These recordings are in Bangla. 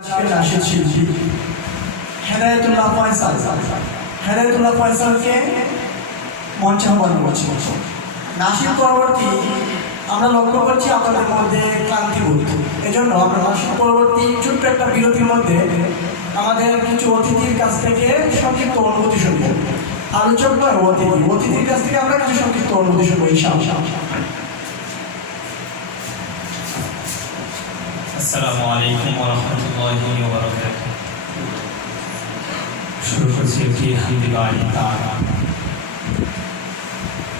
নাসির শিল্পী হেদায়তুল্লাহ ফয়সাল হেদায়তুল্লাহ ফয়সালকে মঞ্চে আহ্বান করছি নাসির পরবর্তী, আমরা লক্ষ্য করছি আপনাদের মধ্যে ক্লান্তিবোধ এজন্য আমরা নাসির পরবর্তী ছোট্ট একটা বিরতির মধ্যে আমাদের কিছু অতিথির কাছ থেকে সংক্ষিপ্ত অনুভূতি শুনব। আলোচক নয়, অতিথি। অতিথির কাছ থেকে আমরা কিছু সংক্ষিপ্ত অনুভূতি শুনব, ইনশাআল্লাহ। আসসালামু আলাইকুম ওয়া রাহমাতুল্লাহি ওয়া বারাকাতুহু শুরু করছি একটি হামদি বাড়ি তারা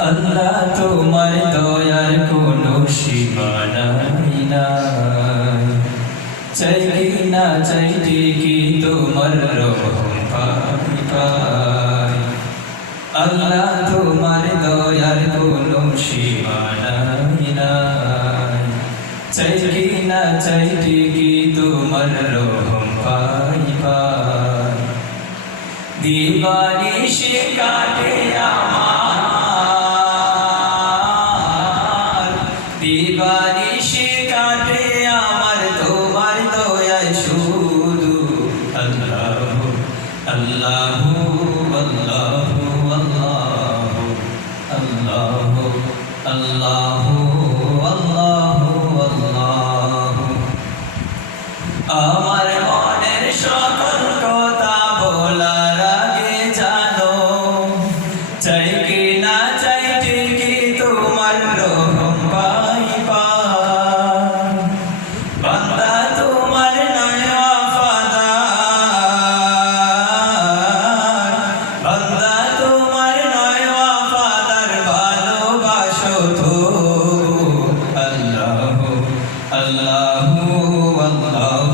আল্লাহ তোমার দয়ার কোনো সীমানা নাই চাইলে না চাইতে কি তোমার রহম পাই পাই? আল্লাহ তোমার দয়ার কোনো সীমানা নাই না। চাইলে না চাইতে কি তোমার রহম পাই পাই দিবানি সে কাটে আমার। দিবানি সে কাটে আমার, তোমার দয়ায় শুধু আল্লাহ আল্লাহ আল্লাহ আল্লাহ আল্লাহ আল্লাহ। আমার মনের সকল বলার আগে জানো। চাই কি না চাই ঠিকই তোমার রহম পাই বান্দা, তোমার নয় ওয়াফাদার বান্দা, তোমার নয় ওয়াফাদার ভালোবাসো তো। আল্লাহ আল্লাহ আল্লাহ।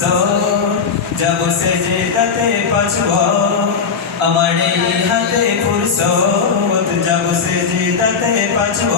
যাব সে যেতে পাছব আমার হাতে ফুরসত যাব সে যেতে পাছব